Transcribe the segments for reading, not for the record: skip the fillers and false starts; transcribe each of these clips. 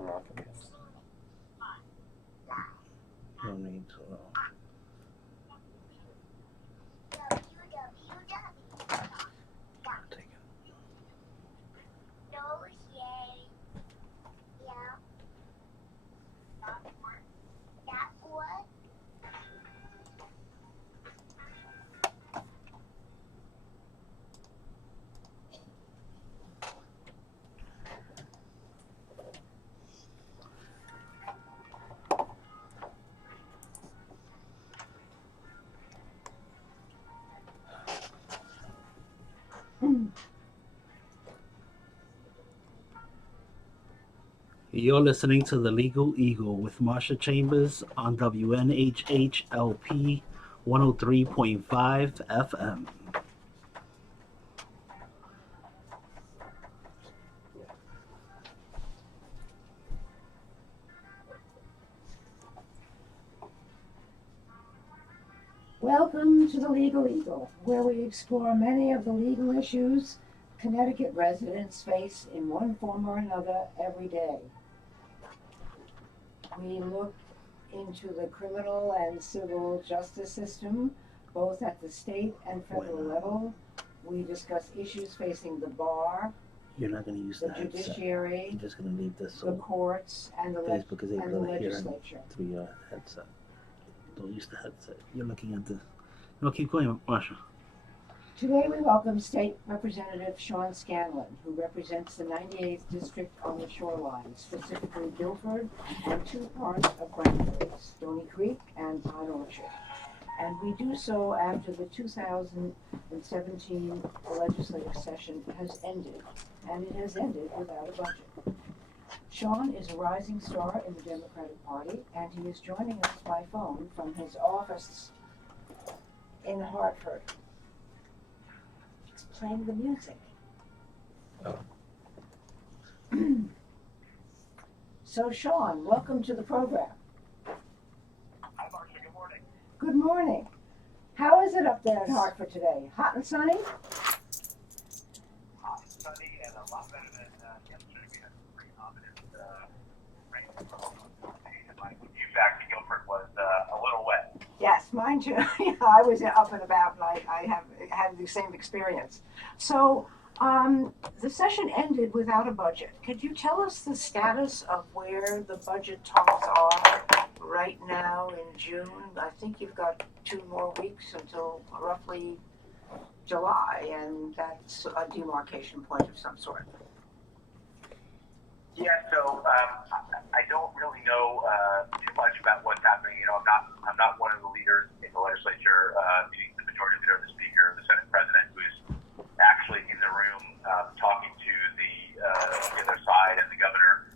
I'm not convinced. No need to know. Take it. You're listening to The Legal Eagle with Marcia Chambers on WNHHLP 103.5 FM. Welcome to the Legal Eagle, where we explore many of the legal issues Connecticut residents face in one form or another every day. We look into the criminal and civil justice system, both at the state and federal level. We discuss issues facing the bar, You're not going to use the the headset. judiciary, You're just going to leave this the so courts, and the Facebook is able to hear legislature. through your headset. Don't use the headset. You're looking at this. No, keep going, Marsha. Today we welcome State Representative Sean Scanlon, who represents the 98th District on the shoreline, specifically Guilford and two parts of Brantford, Stony Creek and Pine Orchard. And we do so after the 2017 legislative session has ended, and it has ended without a budget. Sean is a rising star in the Democratic Party, and he is joining us by phone from his office in Hartford. It's playing the music. Oh. So Sean, welcome to the program. Hi, Marcia. Good morning. Good morning. How is it up there in Hartford today? Hot and sunny? Hot, sunny, and a lot better than yesterday. We had some pretty ominous rain. And my commute back to Guilford was a little wet. Yes, mine too. I was up and about, and I have had the same experience. So the session ended without a budget. Could you tell us the status of where the budget talks are right now in June? I think you've got 2 more weeks until roughly July, and that's a demarcation point of some sort. Yeah, so I don't really know too much about what's happening. You know, I'm not one of the leaders in the legislature, meaning the majority leader, the speaker, the Senate president, who's actually in the room talking to the other side and the governor.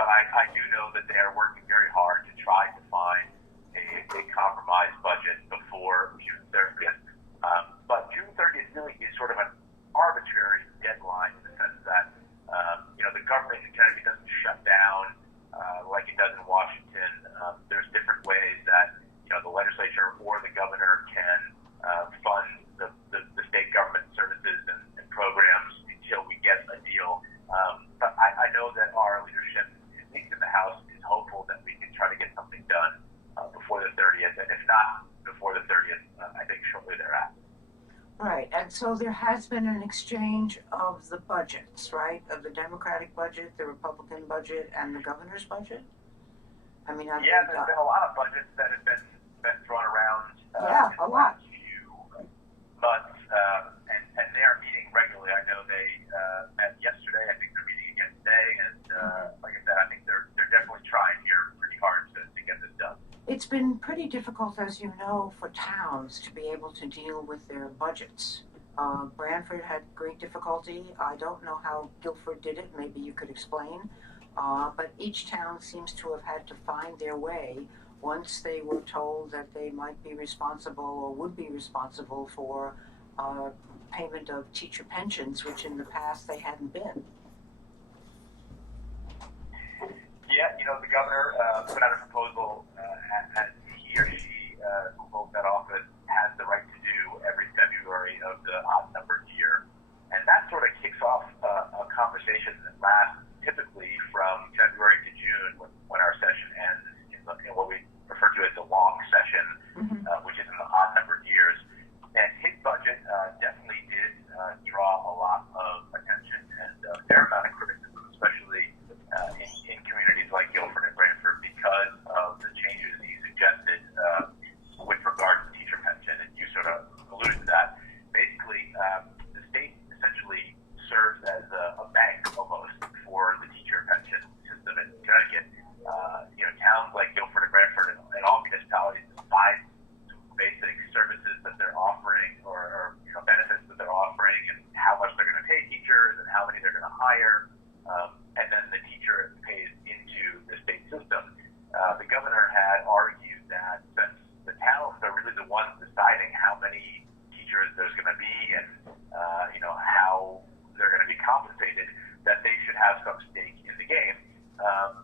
But I do know that they are working very hard to try to find a compromise budget before June 30th. But June 30th really is sort of an arbitrary deadline in the sense that the government in Connecticut doesn't shut down like it does in Washington. There's different ways that the legislature or the governor can fund the state government services and programs until we get a deal. But I know that our leadership, at least in the House, is hopeful that we can try to get something done before the 30th, and if not before the 30th, I think shortly thereafter. Right, and so there has been an exchange of the budgets, right? Of the Democratic budget, the Republican budget, and the governor's budget? I mean, there's been a lot of budgets that have been thrown around a in the lot. last few months, and they are meeting regularly. I know they met yesterday. I think they're meeting again today, and like I said, I think they're definitely trying here pretty hard to get this done. It's been pretty difficult, as you know, for towns to be able to deal with their budgets. Brantford had great difficulty. I don't know how Guilford did it. Maybe you could explain. But each town seems to have had to find their way once they were told that they might be responsible or would be responsible for payment of teacher pensions, which in the past they hadn't been. Yeah, the governor put out a proposal as he or she who holds that office has the right to do every February of the odd-numbered year. And that sort of kicks off a conversation that lasts typically from February to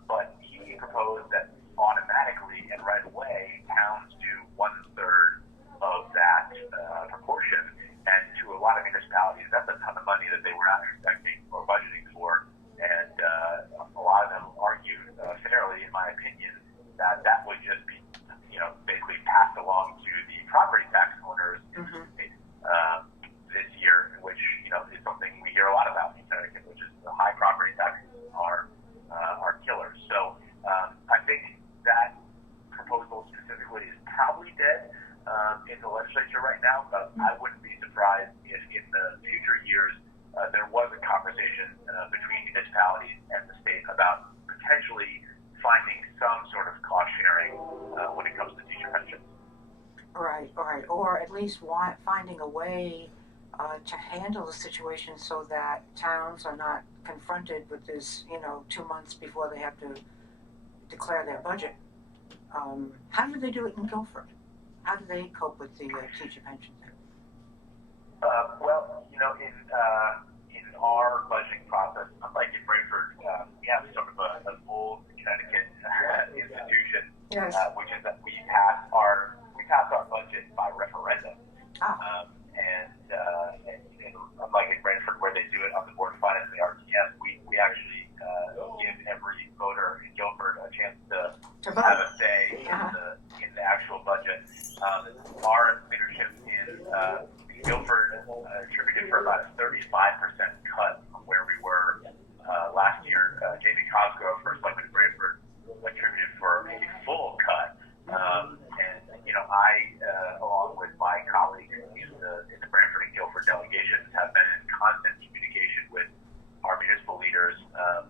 But he proposed that automatically and right away, towns do 1/3 of that proportion. And to a lot of municipalities, that's a ton of money that they were not expecting or budgeting for. And a lot of them argued fairly, in my opinion, that that would just be, basically passed along to the property tax owners in the state this year, which, is something we hear a lot about in Connecticut, which is the high property taxes are killers. So I think that proposal specifically is probably dead in the legislature right now, but I wouldn't be surprised if in the future years there was a conversation between municipalities and the state about potentially finding some sort of cost sharing when it comes to teacher pensions. Right, or at least finding a way to handle the situation so that towns are not confronted with this, 2 months before they have to declare their budget. How do they do it in Guilford? How do they cope with the teacher pension thing? Well, in our budgeting process, unlike in Brantford, we have sort of an old Connecticut institution, Yes. which is that we pass our budget by referendum. And unlike in Brantford, where they do it on the Board of Finance and the RTS, we actually give every voter in Guilford a chance to have a say in the actual budget. Our leadership in Guilford attributed for about a 35% cut from where we were last year. Jamie Cosgrove, first selectman in Brantford, attributed for a full cut. I, along with my colleagues in the Brantford and Guilford delegations, have been in constant communication with our municipal leaders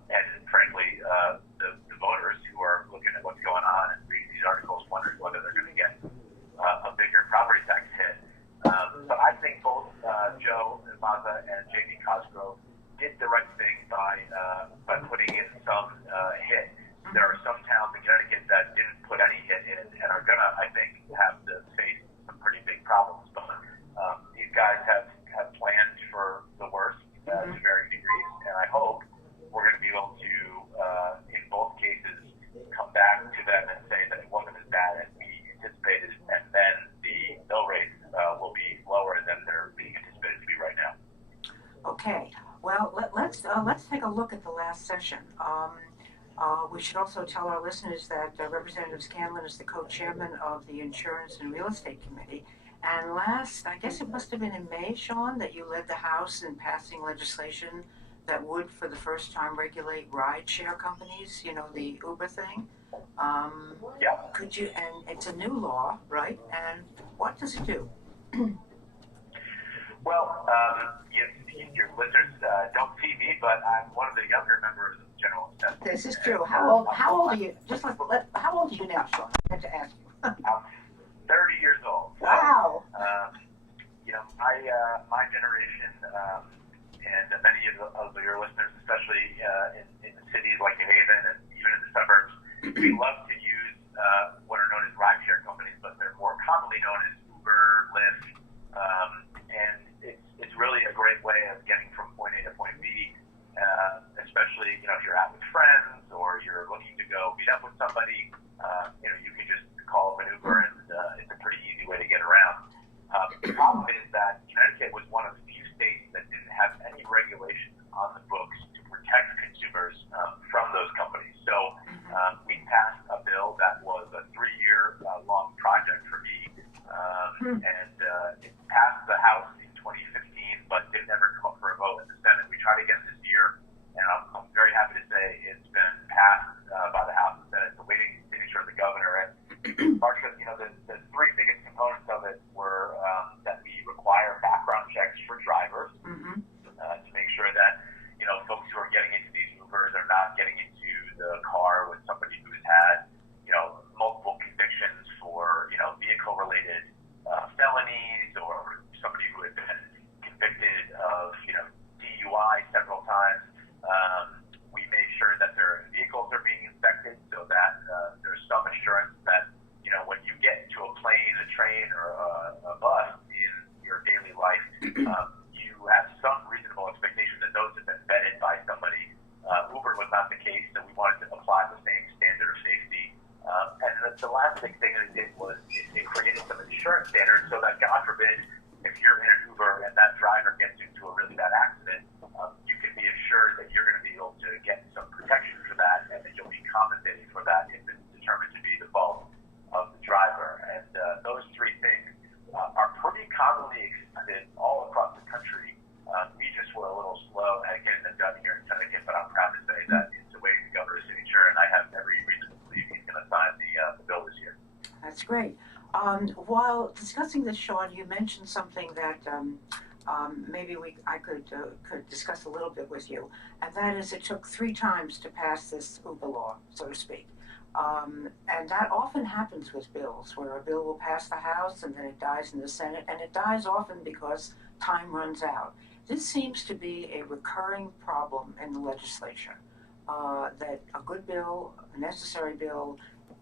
and, frankly, the voters who are looking at what's going on and reading these articles, wondering whether they're going to get a bigger property tax hit. But I think both Joe Mazza and Jamie Cosgrove did the right thing by putting in some hit. There are some towns in Connecticut that didn't put any hit in and are gonna, I think, have to face some pretty big problems. But these guys have planned for the worst to varying degrees, and I hope we're going to be able to, in both cases, come back to them and say that it wasn't as bad as we anticipated, and then the mill rates will be lower than they're being anticipated to be right now. Okay. Well, let's take a look at the last session. We should also tell our listeners that Representative Scanlon is the co-chairman of the Insurance and Real Estate Committee. And I guess it must have been in May, Sean, that you led the House in passing legislation that would, for the first time, regulate ride-share companies, the Uber thing. Yeah. And it's a new law, right? And what does it do? Well, your listeners don't see me, but I'm one of the younger members of the General Assembly. This is true. How old are you? How old are you now, Sean? I have to ask you. I'm 30 years old. So, wow. My generation and many of your listeners, especially in cities like New Haven and even in the suburbs, we love to use what are known as rideshare companies, but they're more commonly known as Uber, Lyft, and it's really a great way of getting from point A to point B, especially if you're out with friends or you're looking to go meet up with somebody. You can just call up an Uber, and it's a pretty easy way to get around. The problem is that Connecticut was one of the few states that didn't have any regulations on the books to protect consumers from those companies. So we passed a bill that was a 3-year long project for me, and it passed the House in 2015, but didn't ever come up for a vote in the Senate. We tried again this year, and I'm very happy to say it's been passed by the House and Senate. The waiting signature of the governor wanted to apply the same standard of safety. And the last big thing that it did was it created some insurance standards so that, God forbid, if you're in an Uber and that driver gets into a really bad accident, you can be assured that you're going to be able to get some protection for that, and that you'll be compensated for that if it's determined to be the fault of the driver. And those three things are pretty commonly accepted all across the country. We just were a little slow at getting them done here in Connecticut, but I'm proud to say that it's awaiting the governor's signature, and I have every reason to believe he's going to sign the bill this year. That's great. While discussing this, Sean, you mentioned something that maybe I could discuss a little bit with you, and that is it took 3 times to pass this Uber law, so to speak. And that often happens with bills, where a bill will pass the House and then it dies in the Senate, and it dies often because time runs out. This seems to be a recurring problem in the legislature, that a good bill, a necessary bill,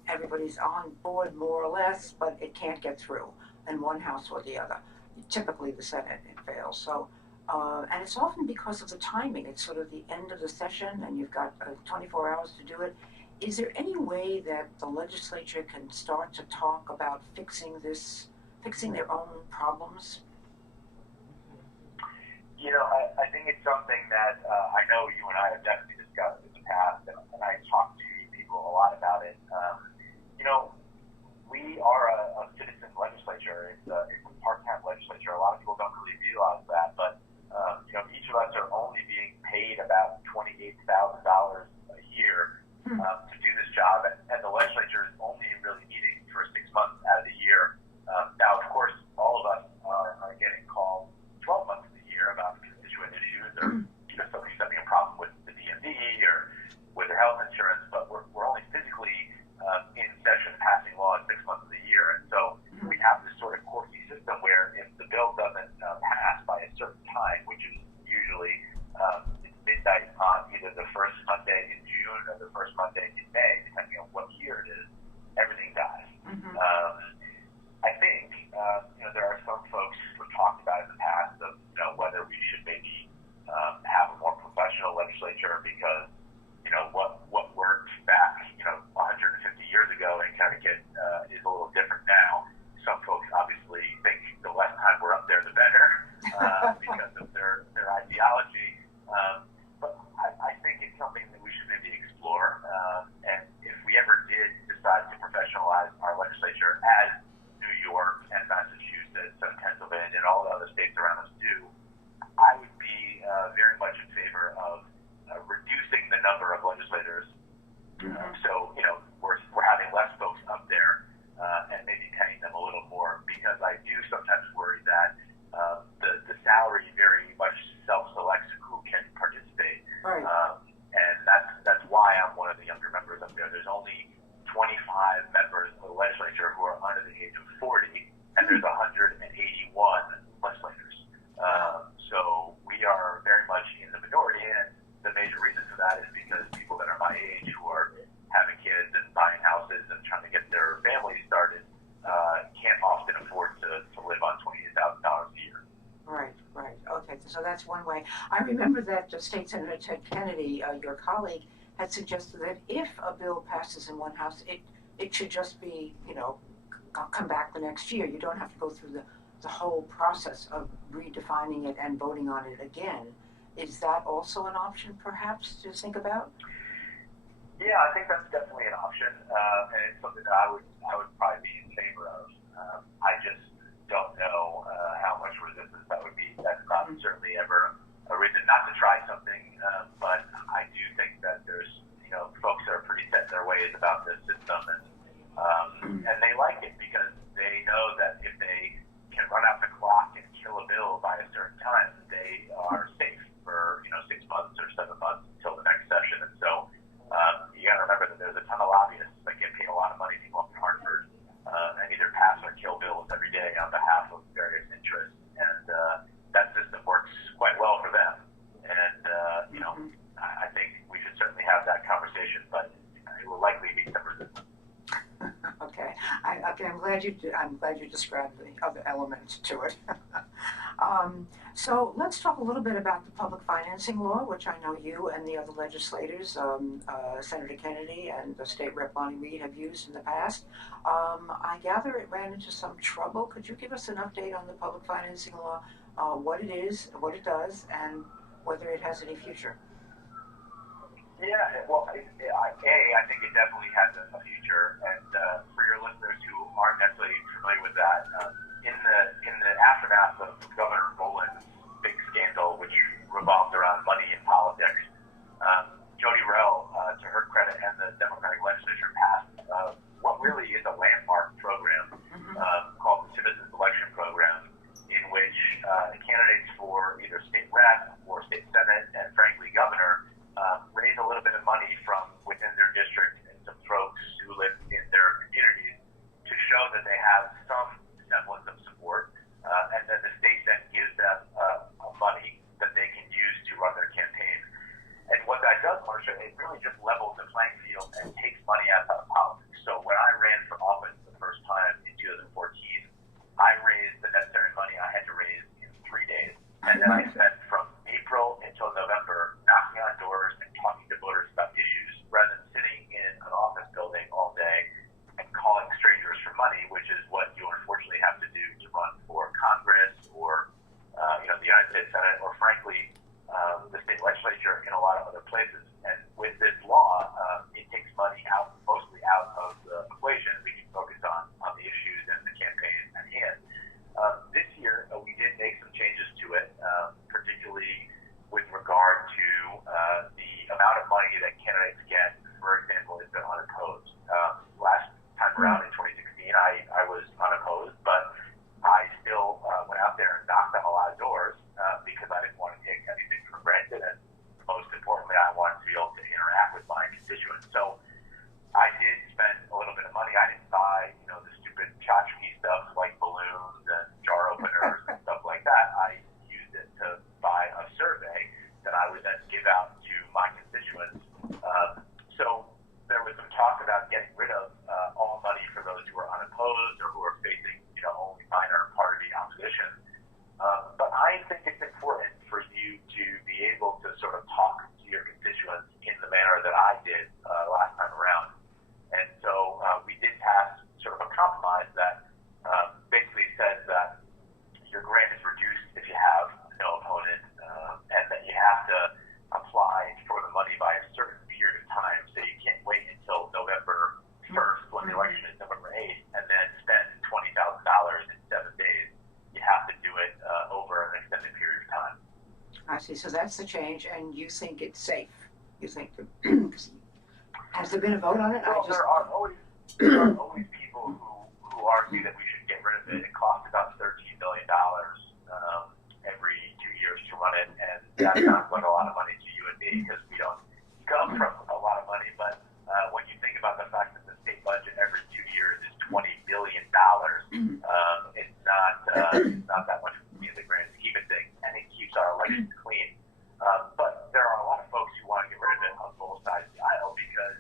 everybody's on board more or less, but it can't get through in one house or the other. Typically the Senate, it fails. So, and it's often because of the timing. It's sort of the end of the session and you've got 24 hours to do it. Is there any way that the legislature can start to talk about fixing their own problems? You know, I think it's something that I know you and I have definitely discussed in the past, and I talked to people a lot about it. You know, we are a citizen legislature. It's a part-time legislature. A lot of people don't really realize that, but you know, each of us are only being paid about $28,000 a year to do this job, and the legislature is only really meeting for 6 months out of the year. Now, of course, all of us are getting called 12 months of the year about constituent issues, or you know, somebody's having a problem with the DMV or with their health insurance, but we're only physically in session passing laws 6 months of the year. And so we have this sort of quirky system where if the bill doesn't pass by a certain time, which is usually it's midnight on either the first Monday in June or the first Monday in May, depending on what year it is, everything dies. I think you know, there are some folks who've talked about in the past of, you know, whether we should maybe have a more professional legislature, because you know what worked back, you know, 150 years ago in Connecticut is a little different now. Some folks obviously think the less time we're up there, the better, because of their ideology. But I think it's something that we should maybe explore. And if we ever did decide to professionalize our legislature, as New York and Massachusetts and Pennsylvania and all the other states around us do, I would be very much in favor of reducing the number of legislators. So, you know, we're having less folks up there and maybe paying them a little more, because I do sometimes worry that the salary very much self-selects who can participate. Right. And that's why I'm one of the younger members up there. There's only 25 members of the legislature who are under the age of 40, and there's 181 legislators. So we are very much in the minority, and the major reason for that is because people that are my age, who are having kids and buying houses and trying to get their families started, can't often afford to live on $28,000 a year. Right. Okay, so that's one way. I remember that State Senator Ted Kennedy, your colleague, had suggested that if a bill passes in one house, it should just be, you know, come back the next year. You don't have to go through the whole process of redefining it and voting on it again. Is that also an option, perhaps, to think about? Yeah, I think that's definitely an option, and it's something that I would probably be in favor of. I just don't know how much resistance that would be. That's not certainly ever a reason not to try something, but I do think that there's, you know, folks that are pretty set in their ways about this system, and they like it because they know that if they can run out the clock and kill a bill by a certain time, they are safe for, you know, 6 months or 7 months until the next session. And so you got to remember that there's a ton of lobbyists that get paid a lot of money to go up to Hartford and either pass or kill bills every day on behalf of various interests, and that system works quite well for them. And you know, I think we should certainly have that conversation, but it will likely meet some resistance. Okay, I'm glad you described the other elements to it. So let's talk a little bit about the public financing law, which I know you and the other legislators, Senator Kennedy and the State Rep Bonnie Reed, have used in the past. I gather it ran into some trouble. Could you give us an update on the public financing law, what it is, what it does, and whether it has any future? Yeah, well, I think it definitely has a future, and for your listeners who aren't necessarily familiar with that, in the aftermath of Governor Boland's big scandal, which revolved around money in politics, Jody Rell, to her credit, and the Democratic legislature passed what really is a landmark program called the Citizens Election Program, in which candidates for either state rep or state senate, and frankly governor, raise a little bit of money from within their district and some folks who live in their communities to show that they have some semblance of support, and then the state then gives them money that they can use to run their campaign. And what that does, Marcia, it really just levels the playing field and takes money out of politics. So when I ran for office the first time in 2014, I raised the necessary money I had to raise in 3 days, and then I spent from April until November knocking on doors and talking to voters about issues rather than sitting in an office building all day and calling strangers for money, which is what you unfortunately have to do to run for Congress or the United States Senate or frankly the state legislature in a lot of other places. And with this law, it takes money mostly out of the equation. We can focus on the issues and the campaign at hand. This year, we did make some changes to it, particularly with regard to the amount of money that candidates get, for example, if they're unopposed. Last time around in 2016, I was unopposed, but I still went out there and knocked on a lot of doors because I didn't want to take anything for granted, and most importantly, I wanted to be able to interact with my constituents. So I did spend a little bit of money. I didn't buy, the stupid tchotchke stuff like balloons and jar openers and stuff like that. I used it to buy a survey that I would then give out to my constituents. So there was some talk about getting rid of all money for those who are unopposed or who are facing, only minor party opposition. But I think it's important for you to be able to sort of talk to your constituents in the manner that I did last time around. And so we did pass sort of a compromise that basically says that your grant is reduced if you have no opponent, and that you have to apply for the money by a certain period of time. So you can't wait until November 1st when the election is November 8th and then spend $20,000 in 7 days. You have to do it over an extended period of time. I see. So that's the change, and you think it's safe. You think has there been a vote on it? Well, there are always people who argue that we should get rid of it. It costs about $13 million every 2 years to run it, and that sounds like a lot of money to you and me because we don't come from a lot of money. But when you think about the fact that the state budget every 2 years is $20 billion, it's not that much in the grand scheme of things, and it keeps our elections clean. But there are a lot of folks who want to get rid of it on both sides of the aisle because,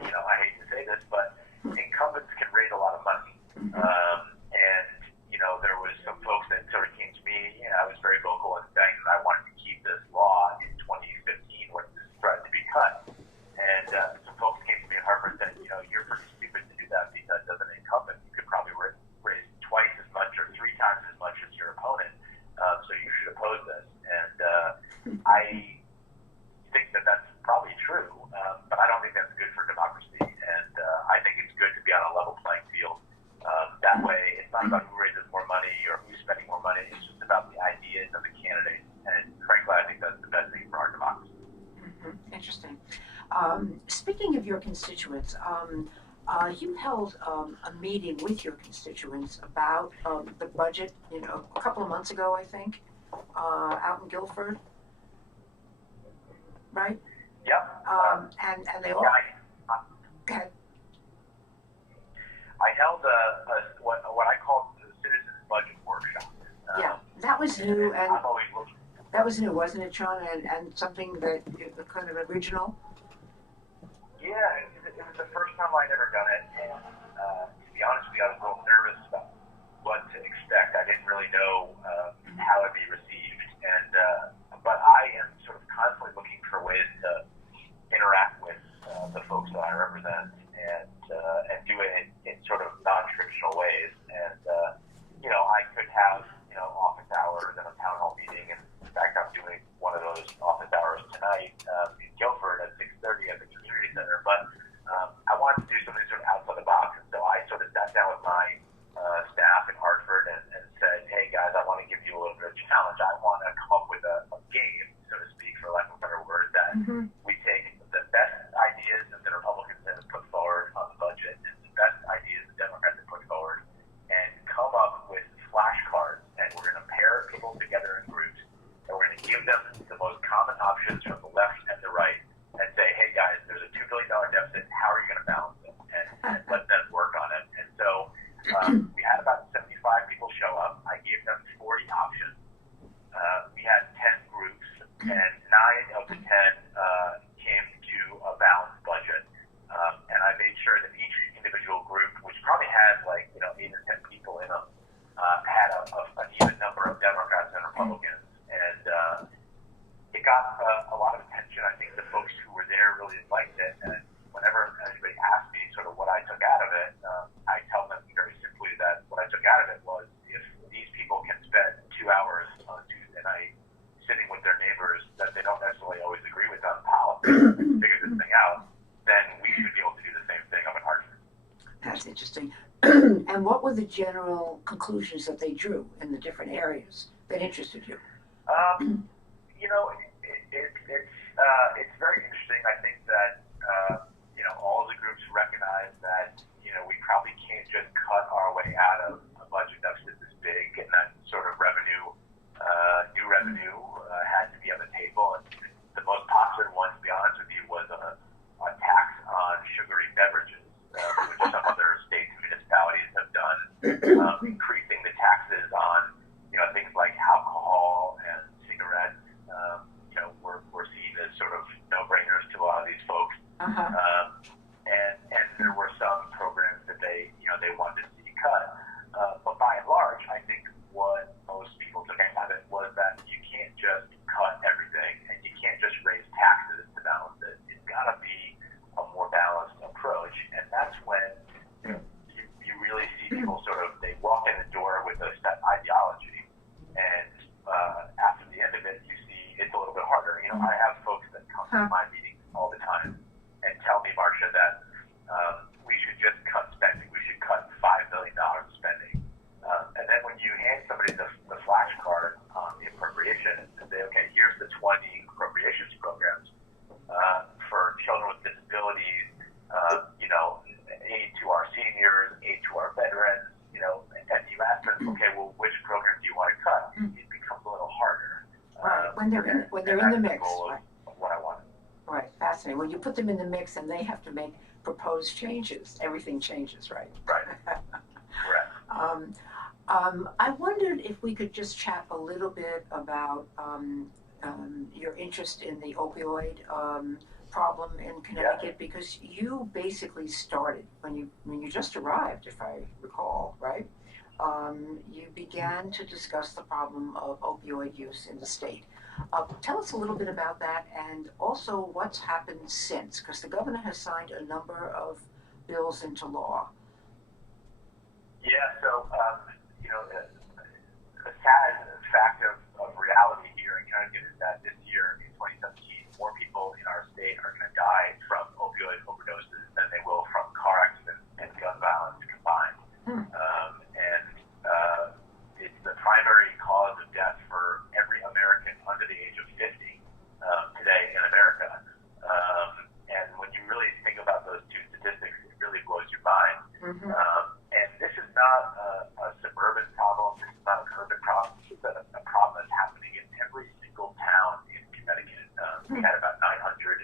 I hate to say this, but incumbents can raise a lot of money. There was some folks that sort of came to me. I was very vocal in saying that I wanted to keep this law in 2015 when this threatened to be cut. And some folks came to me in Harvard and said, you're pretty stupid to do that because as an incumbent, you could probably raise twice as much or 3 times as much as your opponent. So you should oppose this. And I think that that's probably true, but I don't think that's good for democracy. And I think it's good to be on a level playing field. That way, it's not about who raises more money or who's spending more money. It's just about the ideas of the candidates. And frankly, I think that's the best thing for our democracy. Interesting. Speaking of your constituents, you held a meeting with your constituents about the budget, a couple of months ago, I think, out in Guilford, right? Yep. And they all. Go ahead. I held what I call the Citizens Budget Workshop. That was new, and I'm always looking. that was new, wasn't it, Sean? And something that kind of original. Yeah, it was the first time I'd ever done it, and to be honest with you, I was a little nervous about what to expect. I didn't really know how it'd be represent and do it in sort of non-traditional ways. And I could have office hours and a town hall meeting. And in fact, I'm doing one of those office hours tonight in Guilford at 6:30 at the community center. But I wanted to do something sort of outside the box, and so I sort of sat down with my staff in Hartford and said, "Hey guys, I want to give you a little bit of a challenge. I want to come up with a game, so to speak, for lack of a better word, that we take the best ideas that the Republicans have put forward on the budget and the best ideas the Democrats have put forward, and come up with flashcards, and we're going to pair people together in groups, and we're going to give them the most common options from the left and the right, and say, hey guys, there's a $2 billion deficit. How are you going to balance it? And let them work on it." And so we had about 75 people show up. I gave them 40 options. We had 10 groups, and 9 of the 10 came to a balanced budget. And I made sure that each individual group, which probably had 8 or 10 people in them, had an even number of Democrats and Republicans. And it got a lot of attention. I think the folks who were there really liked it. And whenever anybody asked me sort of what I took out of it, I tell them very simply that what I took out of it was, if these people can spend 2 hours on a Tuesday night sitting with their neighbors that they don't necessarily always agree with on politics and figure this thing out, then we should be able to do the same thing up in Hartford. That's interesting. And what were the general conclusions that they drew in the different areas that interested you? It's very interesting. I think that all of the groups recognize that we probably can't just cut our way out of a budget deficit this big, and that sort of new revenue had to be on the table. And the most popular one, to be honest with you, was a tax on sugary beverages, which some other states and municipalities have done, increasing the taxes on things like alcohol and cigarettes. We're seen as sort of no-brainers to a lot of these folks. And there were some programs that they wanted to see cut. But by and large, I think what most people took out of it was that you can't just cut everything, and you can't just raise taxes to balance it. It's got to be a more balanced approach, and that's when you really see people sort of, they walk in the door with a set ideology, and after the end of it, you see it's a little bit harder. I have folks that come to my meetings all the time and tell me, Marcia, that we should just cut spending. We should cut $5 million of spending. And then when you hand somebody the flashcard on the appropriation and say, okay, here's the 20 appropriations programs for children with disabilities, aid to our seniors, aid to our veterans, and you ask them, okay, well, which program do you want to cut? It becomes a little harder. Right, when they're in the mix. Right. What I wanted. Right, fascinating. When you put them in the mix and they have to make proposed changes, everything changes, right? Right. Correct. I wondered if we could just chat a little bit about your interest in the opioid problem in Connecticut, because you basically started when you just arrived, if I recall, right? You began to discuss the problem of opioid use in the state. Tell us a little bit about that, and also what's happened since, because the governor has signed a number of bills into law. Yeah, so, the sad fact of reality here in Connecticut is that this year, in 2017, more people in our state are going to die from opioid overdoses than they will from car accidents and gun violence combined. It's the primary cause of death for every American under the age of 50 today in America. And when you really think about those two statistics, it really blows your mind. And this is not a suburban problem. This is not an urban problem. This is a problem that's happening in every single town in Connecticut. We had about 920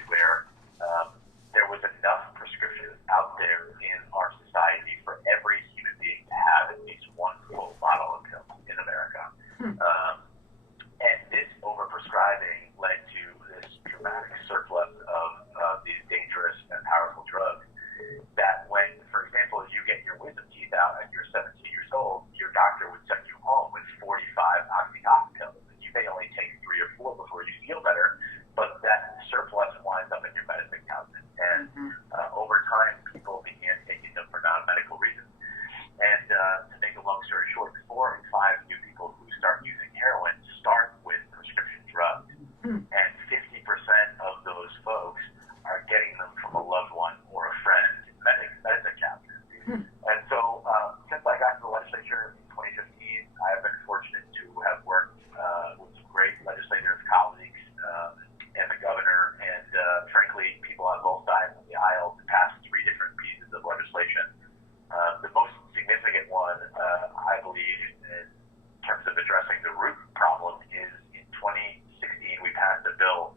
period where there was enough prescriptions out there in our society for every human being to have at least one full bottle of pills in America. And this overprescribing led to this dramatic surplus of these dangerous and powerful drugs that when, for example, you get your wisdom teeth out and you're 17 years old, your doctor would send you home with 45 oxycontin pills. And you may only take 3 or 4 before you feel better, but that surplus winds up in your medicine cabinet. And over time, people began taking them for non-medical reasons. And to make a long story short, 4 in 5 new people who start using heroin start with prescription drugs. And 50% of those folks are getting them from a loved one or a friend medicine cabinet. And so since I got to the legislature in 2015, I have been fortunate to have worked with some great legislators, colleagues, and the governor, and frankly, people on both sides of the aisle to pass 3 different pieces of legislation. The most significant one, I believe, in terms of addressing the root problem is in 2016, we passed a bill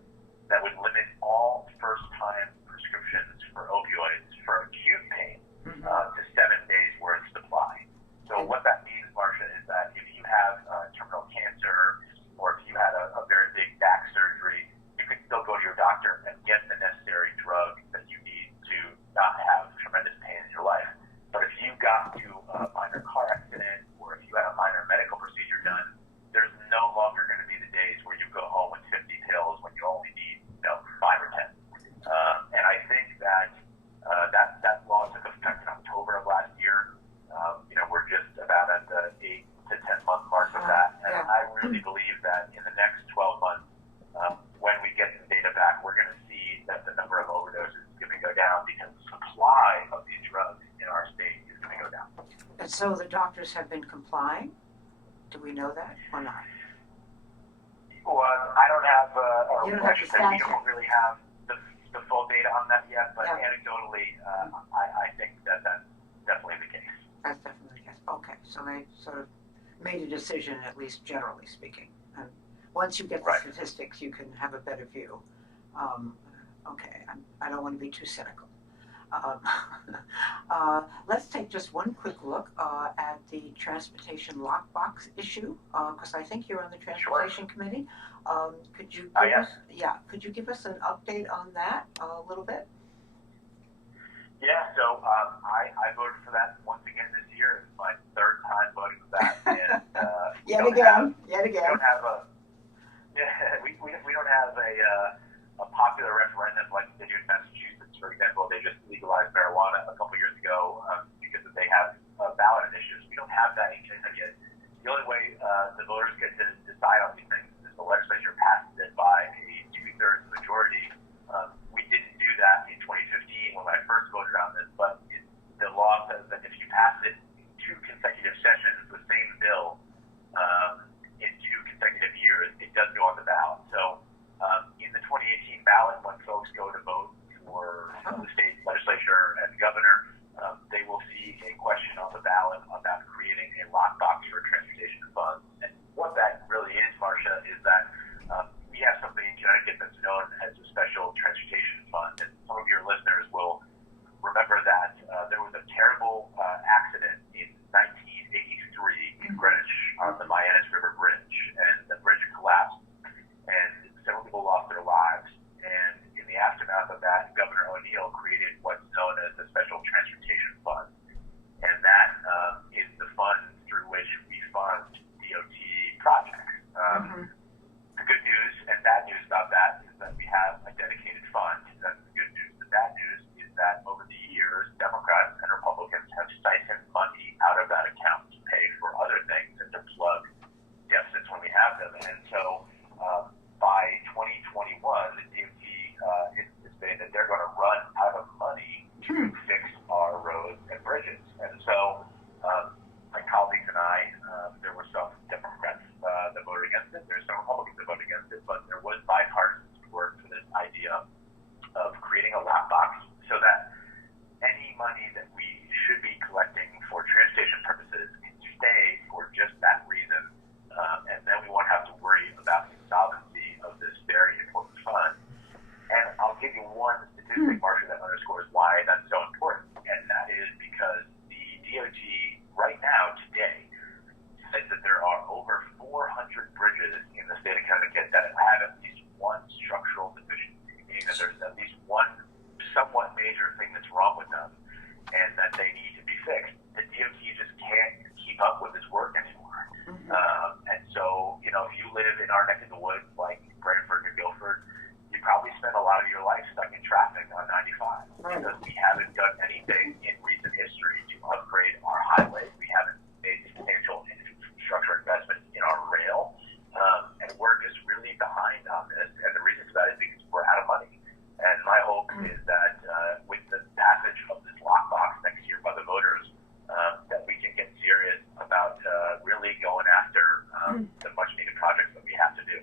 that would limit all first-time prescriptions for opioids for acute pain to 7 days worth supply. So what that means, Marcia, is that if you have terminal cancer or if you had a very big back surgery, you can still go to your doctor and get the necessary drug that you need to not have tremendous pain in your life. But if you got to a minor car accident or if you had a minor medical procedure done, there's no longer going to be the days where you go home with 50 pills when you only need 5 or 10. And I think that that law took effect in October of last year. We're just about at the 8 to 10 month mark of that. And I really believe that in the next 12 months, when we get the data back, we're going to see that the number of overdoses is going to go down because the supply of these drugs in our state is going to go down. And so the doctors have been complying? Do we know that or not? Well, I don't have, You don't have the we stats don't really have the full data on that yet, but Yeah. anecdotally, I think that that's definitely the case. That's definitely the case. Okay, so they sort of made a decision, at least generally speaking. And once you get the Right. statistics, you can have a better view. Okay, I don't want to be too cynical. Let's take just one quick look at the transportation lockbox issue, because I think you're on the transportation committee. Could you give Yes. us, could you give us an update on that a little bit? Yeah, so I voted for that once again this year. It's my 3rd time voting for that, and we don't have a popular referendum like they do in Massachusetts, for example. They just legalized marijuana a couple years ago because they have ballot initiatives. We don't have that in Connecticut. The only way the voters get to decide on these things is the legislature passes it by a 2/3 majority. We didn't do that in 2015 when I first voted on this, but the law says that if you pass it in 2 consecutive sessions, the same bill, in 2 consecutive years, it does go on the ballot. So in the 2018 ballot, when folks go to vote for the state legislature and governor, they will see a question on the ballot about creating a lockbox for transportation funds. And what that really is, Marcia, is that we have something in Connecticut that's known as a special transportation fund. And some of your listeners will remember that there was a terrible accident in 1983 in Greenwich on the Mianus River Bridge, and the bridge collapsed, and several people lost their lives. And in the aftermath of that, Governor O'Neill created what's known as the Special Transportation Fund, and that is the fund through which we fund DOT projects. The good news and bad news about that is that we have a dedicated fund. That's the good news. The bad news is that over the years, Democrats and Republicans have siphoned money out of that account to pay for other things and to plug deficits when we have them. And so by 2021, the DOT anticipated that they're going to run out of money to fix our roads and bridges. And so my colleagues and I, there were some Democrats that voted against it. There's some Republicans that voted against it, but there was bipartisan support for this idea of creating a lockbox so that any money that we should be collecting for transportation purposes can stay for just that reason, and then we won't have to worry about the insolvency of this very important fund. And I'll give you one statistic, Marcia, that underscores why that's so important, and that is because the DOT right now, today, says that there are over 400 bridges in the state of Connecticut that have at least one structural deficiency, meaning that there's at least one somewhat major thing that's wrong with them and that they need to be fixed. The DOT just can't keep up with this work anymore. And so, you know, if you live in our neck of the woods, like Brantford or Guilford, you probably spend a lot of your life stuck in traffic on 95 because we haven't done anything in recent history to upgrade our highways. We haven't made substantial infrastructure investments in our rail, and we're just really behind on this. And the reason for that is because we're out of money. And my hope is that with the passage of this lockbox next year by the voters, that we can get serious about really going after the much-needed projects that we have to do.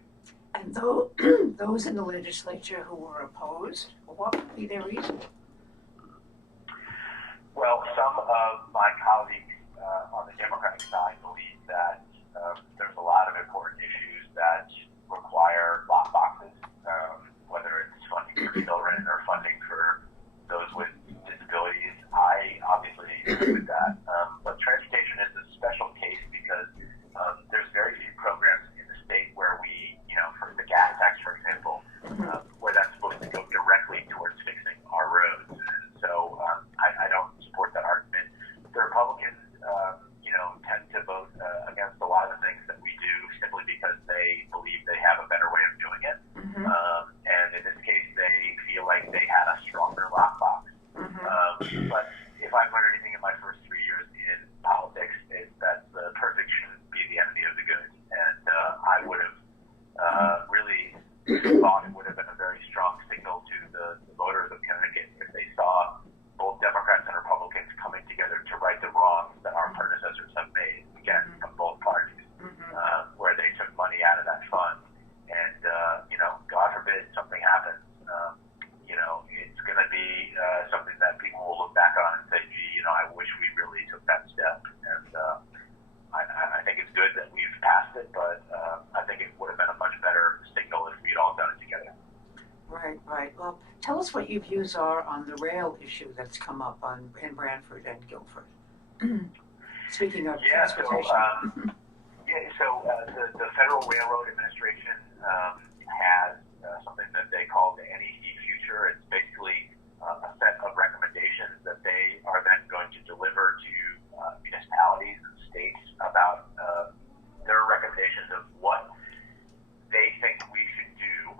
And those in the legislature who were opposed, what would be their reason? Well, some of my colleagues on the Democratic side believe that there's a lot of important issues that require lockboxes, whether it's funding for children or funding for those with disabilities. I obviously agree with that. But transportation is a special case because there's very few programs in the state where we, you know, for the gas tax, for example, where that's supposed to go directly towards fixing our roads. And so I don't support that argument. The Republicans, you know, tend to vote against a lot of the things that we do simply because they believe they have a better way of doing it. And in this case, they feel like they had a stronger lockbox. But if I've learned anything in my first 3 years in politics, it's that the perfect shouldn't be the enemy of the good. And I would have really thought it would have been a very strong signal to the voters of Connecticut if they saw both Democrats and Republicans coming together to right the wrongs that our predecessors have made, again, from both parties, where they took money out of that fund. And, you know, God forbid something happens. You know, it's going to be something that people will look back on and say, gee, you know, I wish we really took that step. And I think it's good that we've passed it, but I think it would have been a much better signal if we'd all done it together. Right. Well, tell us what your views are on the rail issue that's come up in Brantford and Guilford. Speaking of transportation. The Federal Railroad Administration has something that they call the NEC Future. It's basically a set of recommendations that they are then going to deliver to municipalities and states about their recommendations of what they think we should do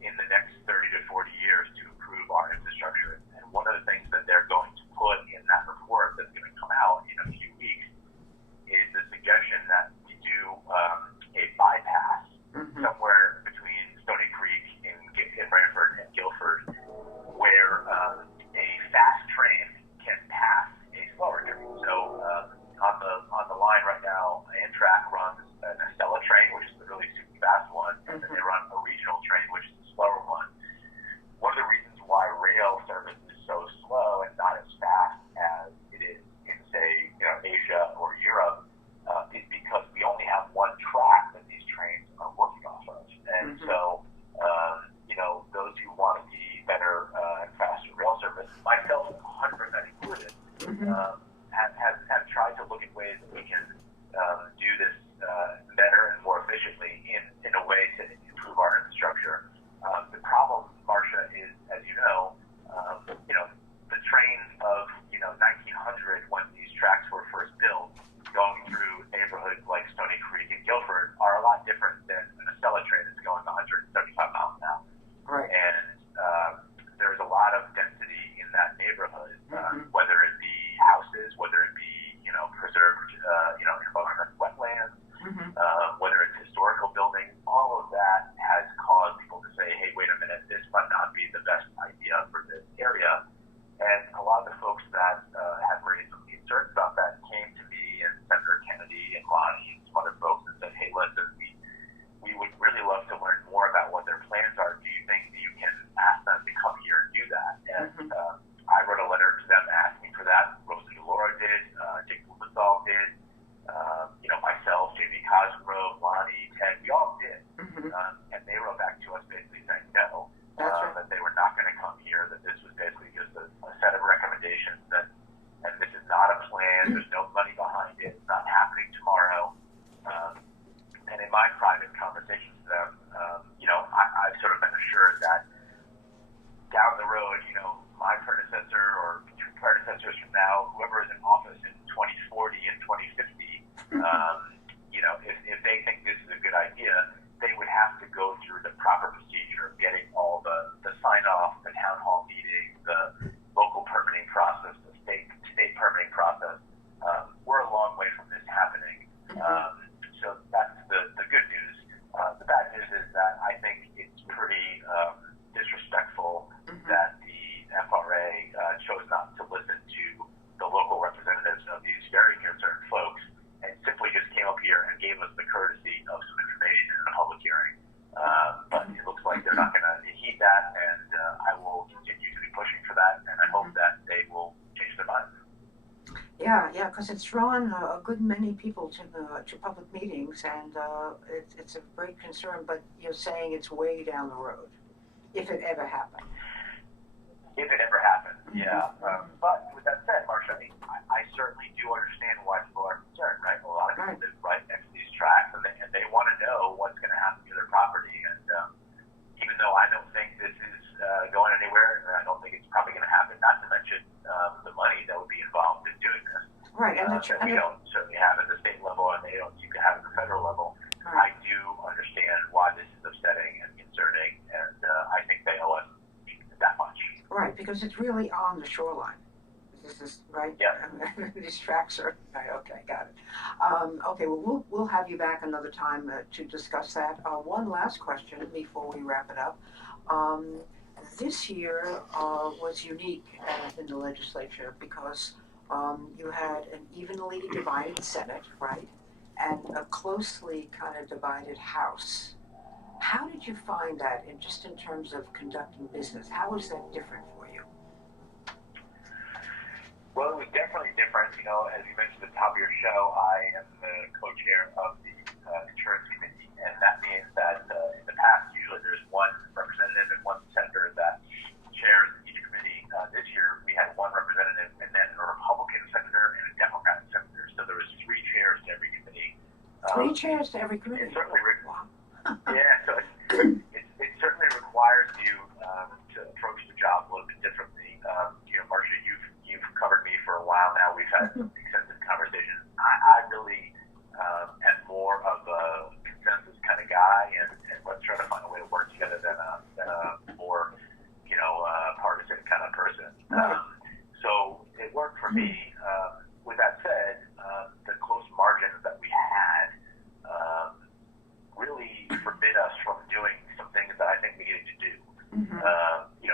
in the next 30 to 40 years to improve our infrastructure. And one of the things that they're going to put in that report that's going to come out in a few weeks is the suggestion that we do a bypass somewhere between Stony meeting, the local permitting process, the state permitting process. We're a long way from this happening. So that's the good news. The bad news is that I think it's pretty disrespectful that the FRA chose not to listen to the local representatives of these very concerned folks and simply just came up here and gave us the courtesy of some information in a public hearing. But it looks like they're not going to heed that, and I will continue to be pushing for that, and I hope that they will change their mind. Yeah, because it's drawn a good many people to public meetings, and it's a great concern. But you're saying it's way down the road, if it ever happened. If it ever happened, yeah. But with that said, Marcia, I certainly do understand why people are concerned, right? A lot of people live right next to these tracks, and they want to know what's going to happen to their property. And even though I don't think this is going anywhere, and I don't think it's probably going to happen, not to mention the money that would be involved in doing this. Right, and that we don't certainly have at the state level, and they don't seem to have at the federal level. Right. I do understand why this is upsetting and concerning, and I think they owe us that much. Right, because it's really on the shoreline. This is right. Yeah. These tracks are right. Okay, got it. Okay, well, we'll have you back another time to discuss that. One last question before we wrap it up. This year was unique in the legislature because you had an evenly divided Senate, right, and a closely kind of divided House. How did you find that, just in terms of conducting business? How was that different for you? Well, it was definitely different. You know, as you mentioned at the top of your show, I am the co-chair of the Insurance Committee, and that means that in the past, usually there's one representative and one senator that chairs each committee. This year, we had one representative and then a Republican senator and a Democratic senator. So there was 3 chairs to every committee. 3 chairs to every committee? It certainly wow. Yeah, so it certainly requires you to approach the job a little bit differently. You know, Marcia, you've covered me for a while now. We've had some extensive conversations. I really am more of a consensus kind of guy, and let's try to find a way to work together than a more, partisan kind of person. So it worked for me. With that said, the close margins that we had really forbid us from doing some things that I think we needed to do.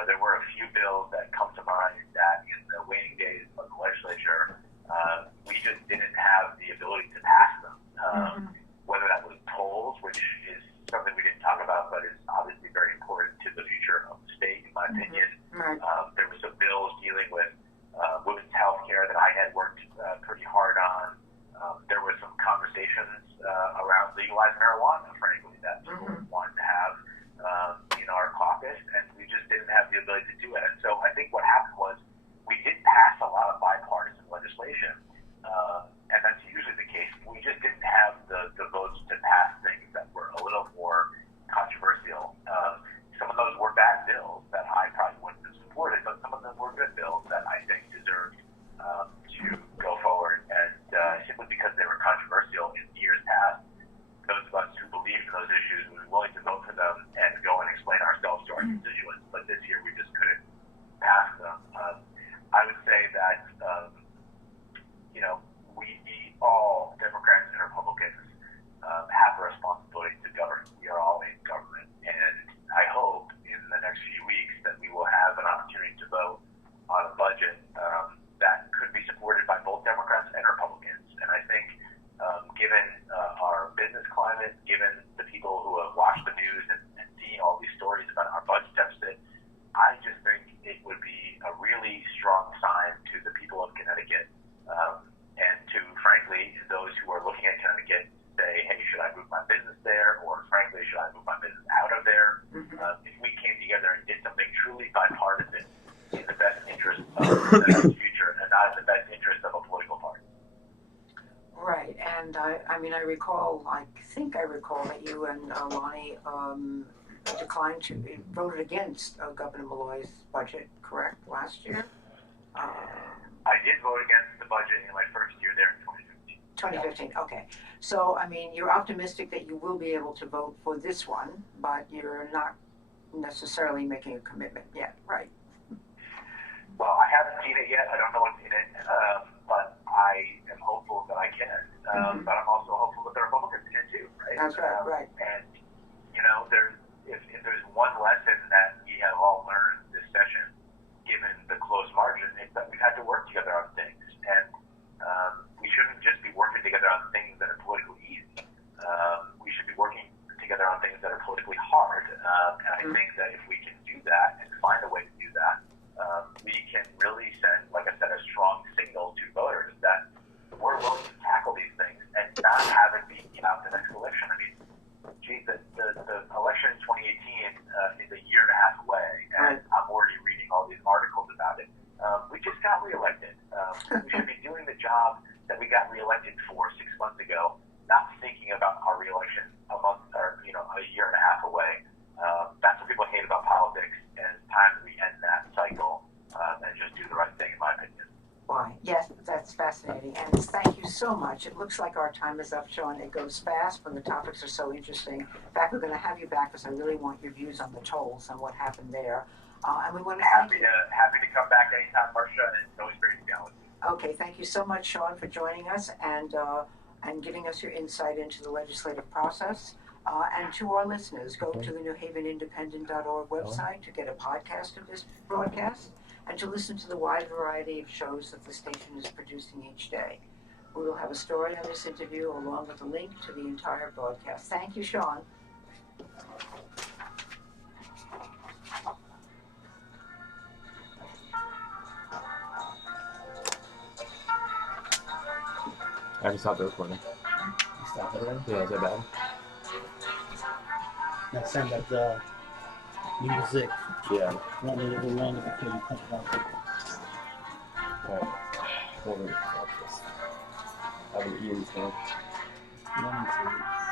There were a few bills that come to mind that in the waning days of the legislature, we just didn't have the ability to pass them. Whether that was tolls, which is something we didn't talk about, but is obviously very important to the future of the state, in my opinion. There were some bills dealing with women's health care that I had worked pretty hard on. There were some conversations around legalized marijuana, frankly, that people wanted to have in our caucus, and we just didn't have the ability to do it. And so I think what happened was we did pass a lot of bipartisan legislation, and that's usually the case. We just didn't have the votes to pass things that were a little more controversial. Some of those were bad bills that I probably wouldn't have supported, but some of them were good bills that I think deserved to go forward. And simply because they were controversial in years past, those of us who believed in those issues were willing to vote for them and go and explain ourselves to our constituents. But this year we just couldn't pass them. I would say that we all, Democrats and Republicans, have a responsibility to govern. We are all in government, and I hope in the next few weeks that we will have an opportunity to vote on a budget that could be supported by both Democrats and Republicans. And I think given our business climate, given the people who have watched the news and seen all these stories about our budget deficit, I just think it would be a really strong sign to the people of Connecticut and to, frankly, those who are looking at Connecticut, say, hey, should I move my business there? Or, frankly, should I move my business out of there? If we came together and did something truly bipartisan in the best interest of the future and not in the best interest of a political party. Right, and I think I recall that you and Lonnie voted against Governor Malloy's budget, correct, last year? I did vote against the budget in my first year there in 2015. 2015, okay. So, you're optimistic that you will be able to vote for this one, but you're not necessarily making a commitment yet, right? righty. And thank you so much. It looks like our time is up, Sean. It goes fast when the topics are so interesting. In fact, we're going to have you back because I really want your views on the tolls and what happened there. And we want to thank you. Happy to come back anytime, Marcia, and it's always great to be on with you. Okay, thank you so much, Sean, for joining us and giving us your insight into the legislative process. And to our listeners, go to the newhavenindependent.org website to get a podcast of this broadcast and to listen to the wide variety of shows that the station is producing each day. We will have a story on this interview along with a link to the entire broadcast. Thank you, Sean. I just stopped the recording. You stopped it already? Yeah, is that bad? Next time that music. Yeah. Not a little longer before you cut it out. Alright. Hold on. I haven't eaten today. You don't need to.